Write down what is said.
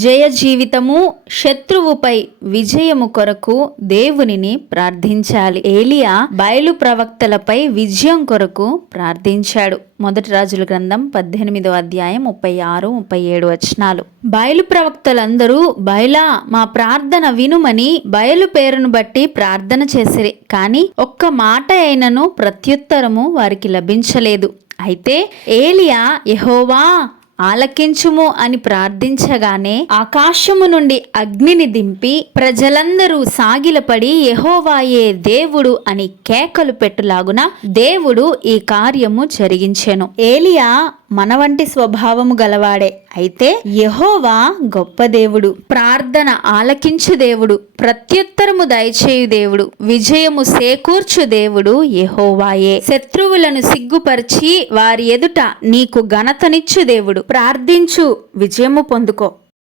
జయ జీవితము, శత్రువుపై విజయము కొరకు దేవునిని ప్రార్థించాలి. ఏలియా బయలు ప్రవక్తలపై విజయం కొరకు ప్రార్థించాడు. మొదటి రాజుల గ్రంథం 18వ అధ్యాయం 36, 37 వచనాలు. బయలు ప్రవక్తలందరూ బయలా మా ప్రార్థన వినుమని బయలు పేరును బట్టి ప్రార్థన చేసిరి, కానీ ఒక్క మాట అయినను ప్రత్యుత్తరము వారికి లభించలేదు. అయితే ఏలియా యెహోవా ఆలకించుము అని ప్రార్థించగానే ఆకాశము నుండి అగ్నిని దింపి ప్రజలందరూ సాగిలపడి యెహోవాయే దేవుడు అని కేకలు పెట్టులాగున దేవుడు ఈ కార్యము జరిగించెను. ఏలియా మన వంటి స్వభావము గలవాడే, అయితే యెహోవా గొప్ప దేవుడు, ప్రార్థన ఆలకించు దేవుడు, ప్రత్యుత్తరము దయచేయు దేవుడు, విజయము సేకూర్చు దేవుడు యెహోవాయే. శత్రువులను సిగ్గుపరిచి వారి ఎదుట నీకు ఘనతనిచ్చు దేవుడు. ప్రార్థించు, విజయము పొందుకో.